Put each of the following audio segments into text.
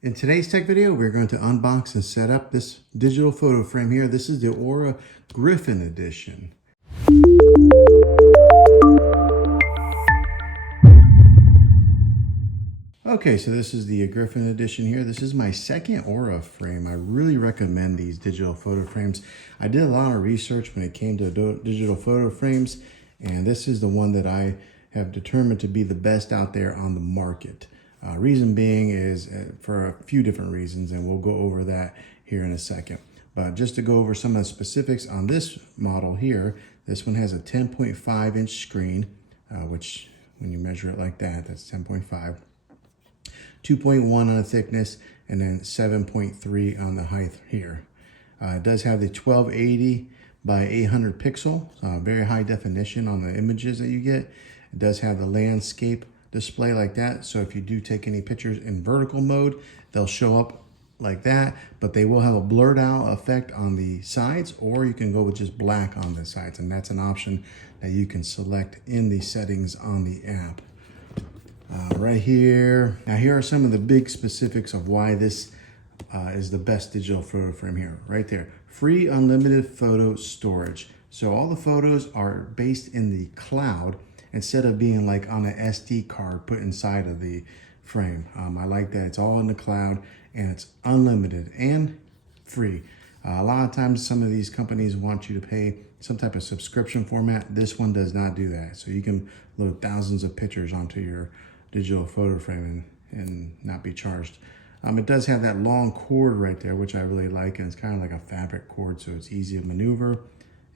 In today's tech video, we're going to unbox and set up this digital photo frame here. This is the Aura Griffin edition. Okay, so this is the Griffin edition here. This is my second Aura frame. I really recommend these digital photo frames. I did a lot of research when it came to digital photo frames, and this is the one that I have determined to be the best out there on the market. Reason being is for a few different reasons, and we'll go over that here in a second. But just to go over some of the specifics on this model here, this one has a 10.5 inch screen, which when you measure it like that, that's 10.5. 2.1 on the thickness, and then 7.3 on the height here. It does have the 1280 by 800 pixel, very high definition on the images that you get. It does have the landscape display like that, so if you do take any pictures in vertical mode, they'll show up like that, but they will have a blurred out effect on the sides, or you can go with just black on the sides, and that's an option that you can select in the settings on the app. Right here, now here are some of the big specifics of why this is the best digital photo frame here. Right there, free unlimited photo storage. So all the photos are based in the cloud instead of being like on an SD card put inside of the frame. I like that it's all in the cloud and it's unlimited and free. A lot of times some of these companies want you to pay some type of subscription format. This one does not do that. So you can load thousands of pictures onto your digital photo frame and not be charged. It does have that long cord right there, which I really like, and it's kind of like a fabric cord, so it's easy to maneuver,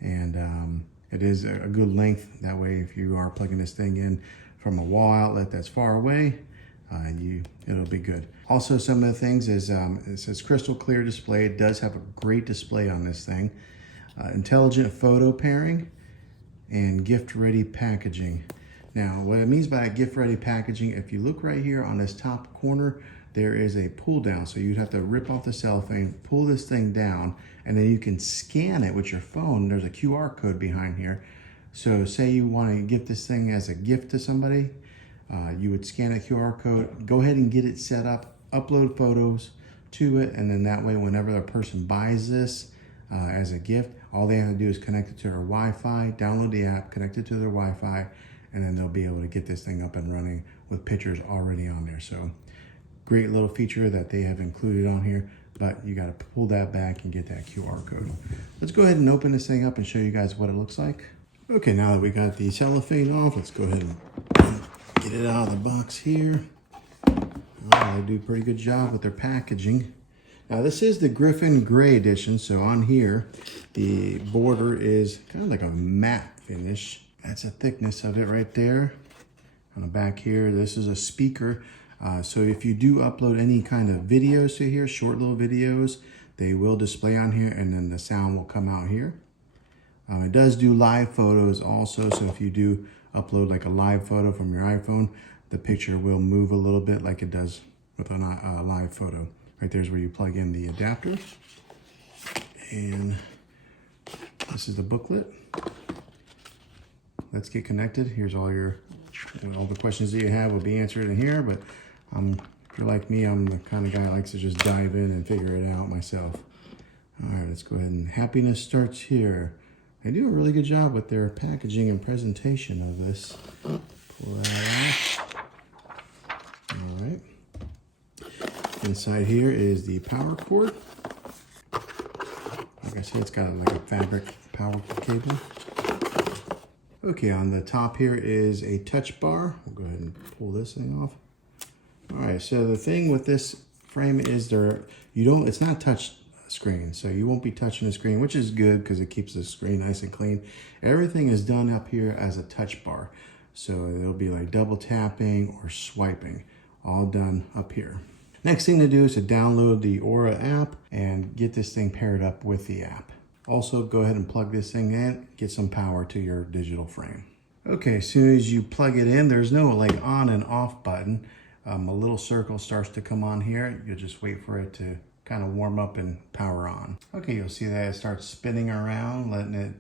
and it is a good length. That way, if you are plugging this thing in from a wall outlet that's far away, it'll be good. Also, some of the things is it says crystal clear display. It does have a great display on this thing. Intelligent photo pairing and gift ready packaging. Now, what it means by gift ready packaging, if you look right here on this top corner, there is a pull down. So you'd have to rip off the cellophane, pull this thing down, and then you can scan it with your phone. There's a QR code behind here. So say you want to give this thing as a gift to somebody, you would scan a QR code, go ahead and get it set up, upload photos to it, and then that way whenever a person buys this as a gift, all they have to do is connect it to their Wi-Fi, download the app, connect it to their Wi-Fi, and then they'll be able to get this thing up and running with pictures already on there. So great little feature that they have included on here, but you got to pull that back and get that QR code. Let's go ahead and open this thing up and show you guys what it looks like. Okay, now that we got the cellophane off, let's go ahead and get it out of the box here. They do a pretty good job with their packaging. Now this is the Griffin Gray edition, so on here, the border is kind of like a matte finish. That's the thickness of it right there. On the back here, this is a speaker. So if you do upload any kind of videos to here, short little videos, they will display on here and then the sound will come out here. It does do live photos also. So if you do upload like a live photo from your iPhone, the picture will move a little bit like it does with a live photo. Right there's where you plug in the adapter. And this is the booklet. Let's get connected. Here's all the questions that you have will be answered in here, but if you're like me, I'm the kind of guy that likes to just dive in and figure it out myself. All right, let's go ahead and happiness starts here. They do a really good job with their packaging and presentation of this. Pull that out. All right. Inside here is the power cord. Like I said, it's got like a fabric power cable. Okay, on the top here is a touch bar. We'll go ahead and pull this thing off. All right, so the thing with this frame is it's not touch screen, so you won't be touching the screen, which is good because it keeps the screen nice and clean. Everything is done up here as a touch bar. So it'll be like double tapping or swiping, all done up here. Next thing to do is to download the Aura app and get this thing paired up with the app. Also, go ahead and plug this thing in, get some power to your digital frame. Okay, as soon as you plug it in, there's no like on and off button. A little circle starts to come on here. You'll just wait for it to kind of warm up and power on. Okay, you'll see that it starts spinning around, letting it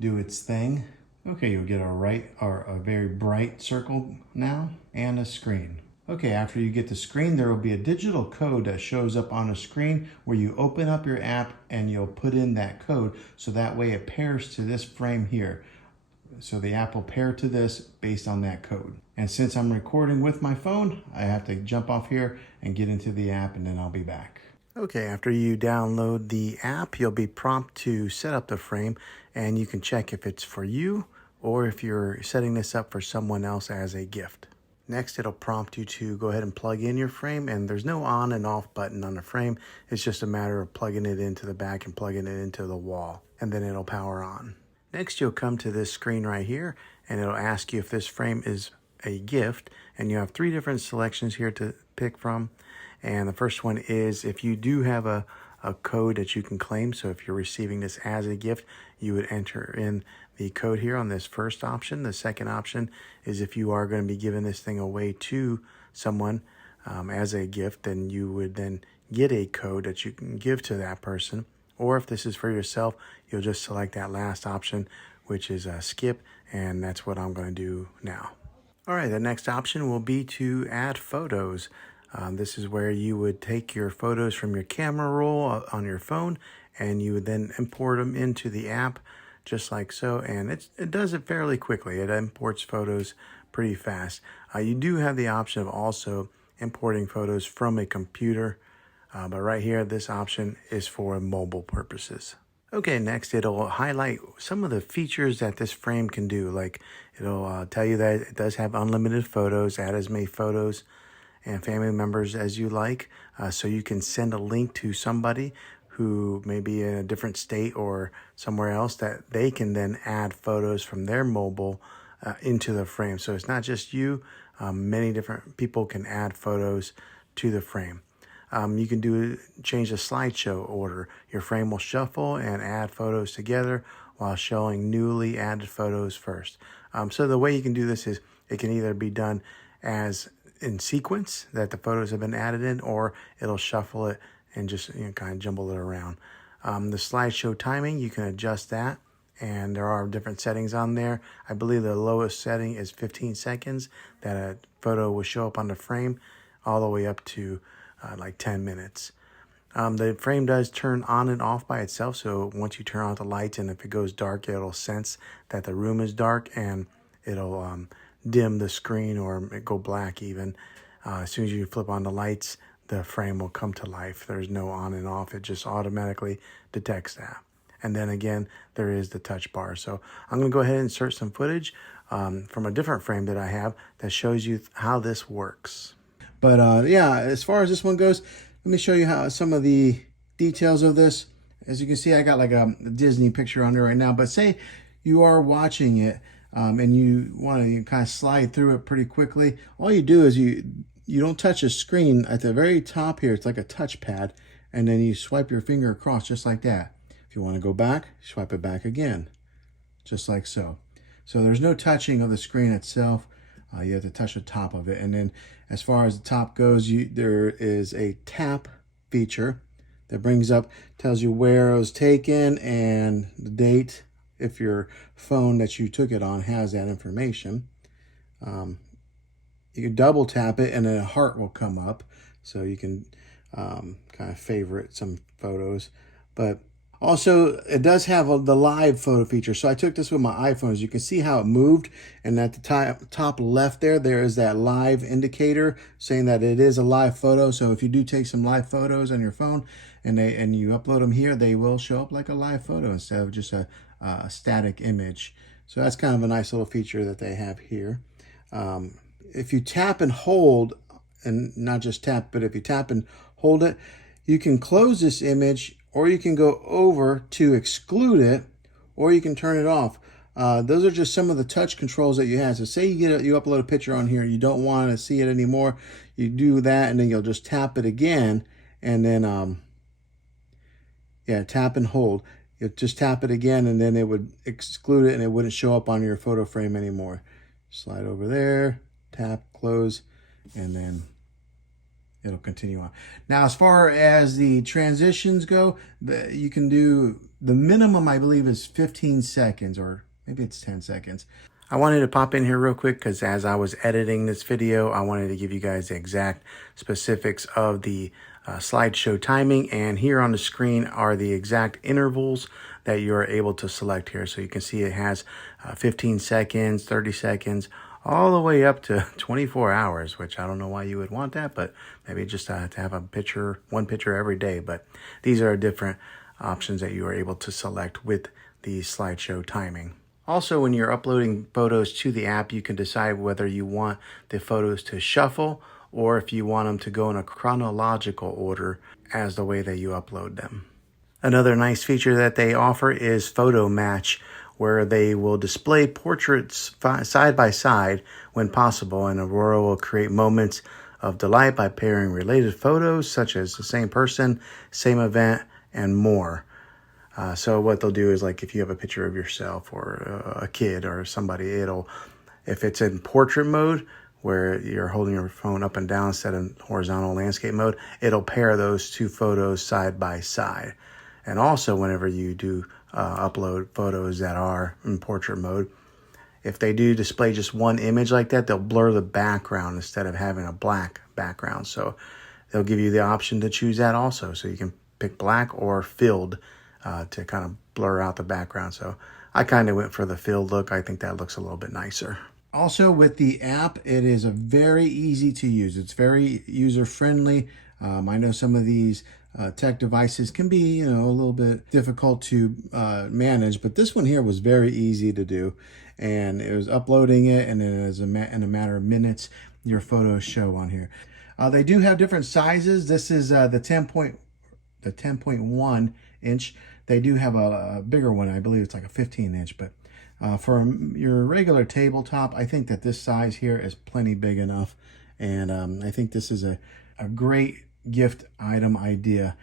do its thing. Okay, you'll get a very bright circle now and a screen. Okay, after you get the screen, there will be a digital code that shows up on a screen where you open up your app and you'll put in that code so that way it pairs to this frame here. So the app will pair to this based on that code. And since I'm recording with my phone, I have to jump off here and get into the app and then I'll be back. Okay, after you download the app, you'll be prompted to set up the frame and you can check if it's for you or if you're setting this up for someone else as a gift. Next, it'll prompt you to go ahead and plug in your frame, and there's no on and off button on the frame. It's just a matter of plugging it into the back and plugging it into the wall, and then it'll power on. Next, you'll come to this screen right here, and it'll ask you if this frame is a gift, and you have 3 different selections here to pick from. And the first one is if you do have a code that you can claim. So if you're receiving this as a gift, you would enter in the code here on this first option. The second option is if you are going to be giving this thing away to someone as a gift, then you would then get a code that you can give to that person. Or if this is for yourself, you'll just select that last option, which is skip, and that's what I'm going to do now. All right, the next option will be to add photos. This is where you would take your photos from your camera roll on your phone and you would then import them into the app just like so. And it does it fairly quickly. It imports photos pretty fast. You do have the option of also importing photos from a computer. But right here, this option is for mobile purposes. Okay, next it'll highlight some of the features that this frame can do. Like it'll tell you that it does have unlimited photos, add as many photos and family members as you like. So you can send a link to somebody who may be in a different state or somewhere else that they can then add photos from their mobile into the frame. So it's not just you, many different people can add photos to the frame. You can change the slideshow order. Your frame will shuffle and add photos together while showing newly added photos first. So the way you can do this is it can either be done as in sequence that the photos have been added in, or it'll shuffle it and just kind of jumble it around. The slideshow timing, you can adjust that, and there are different settings on there. I believe the lowest setting is 15 seconds that a photo will show up on the frame, all the way up to like 10 minutes. The frame does turn on and off by itself, so once you turn on the lights and if it goes dark, it'll sense that the room is dark and it'll dim the screen or go black even. As soon as you flip on the lights, the frame will come to life. There's no on and off. It just automatically detects that. And then again, there is the touch bar. So I'm going to go ahead and insert some footage from a different frame that I have that shows you how this works. But yeah, as far as this one goes, let me show you how some of the details of this. As you can see, I got like a Disney picture on there right now. But say you are watching it and you want to kind of slide through it pretty quickly. All you do is you don't touch the screen. At the very top here, it's like a touchpad. And then you swipe your finger across just like that. If you want to go back, swipe it back again. Just like so. So there's no touching of the screen itself. You have to touch the top of it. And then as far as the top goes, there is a tap feature that brings up, tells you where it was taken and the date, if your phone that you took it on has that information. You can double tap it and then a heart will come up. So you can kind of favorite some photos. But also, it does have the live photo feature. So I took this with my iPhone. As you can see how it moved. And at the top left there is that live indicator saying that it is a live photo. So if you do take some live photos on your phone and you upload them here, they will show up like a live photo instead of just a static image. So that's kind of a nice little feature that they have here. If you tap and hold, and not just tap, but if you tap and hold it, you can close this image, or you can go over to exclude it, or you can turn it off. Those are just some of the touch controls that you have. So say you upload a picture on here and you don't want to see it anymore. You do that and then you'll just tap it again, and then yeah, tap and hold. You just tap it again and then it would exclude it and it wouldn't show up on your photo frame anymore. Slide over there, tap, close, and then it'll continue on. Now, as far as the transitions go, you can do the minimum, I believe, is 15 seconds, or maybe it's 10 seconds. I wanted to pop in here real quick because as I was editing this video, I wanted to give you guys the exact specifics of the slideshow timing. And here on the screen are the exact intervals that you're able to select here. So you can see it has 15 seconds, 30 seconds, all the way up to 24 hours, which I don't know why you would want that, but maybe just to have a picture, one picture every day. But these are different options that you are able to select with the slideshow timing. Also, when you're uploading photos to the app, you can decide whether you want the photos to shuffle or if you want them to go in a chronological order as the way that you upload them. Another nice feature that they offer is photo match, where they will display portraits side by side when possible, and Aurora will create moments of delight by pairing related photos such as the same person, same event, and more. So what they'll do is, like, if you have a picture of yourself or a kid or somebody, if it's in portrait mode where you're holding your phone up and down instead of horizontal landscape mode, it'll pair those two photos side by side. And also, whenever you do upload photos that are in portrait mode, if they do display just one image like that, they'll blur the background instead of having a black background. So they'll give you the option to choose that also. So you can pick black or filled to kind of blur out the background. So I kind of went for the filled look. I think that looks a little bit nicer. Also, with the app, it is a very easy to use. It's very user friendly. I know some of these tech devices can be, a little bit difficult to manage, but this one here was very easy to do, and it was uploading it, and then in a matter of minutes, your photos show on here. They do have different sizes. This is the 10.1 inch. They do have a bigger one. I believe it's like a 15 inch, but for your regular tabletop, I think that this size here is plenty big enough. And I think this is a great gift item idea.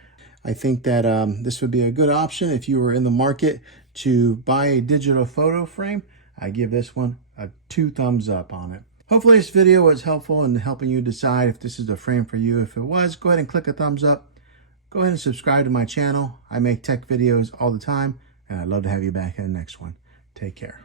I think that this would be a good option if you were in the market to buy a digital photo frame. I give this one a 2 thumbs up on it. Hopefully this video was helpful in helping you decide if this is the frame for you. If it was, go ahead and click a thumbs up. Go ahead and subscribe to my channel. I make tech videos all the time, and I'd love to have you back in the next one. Take care.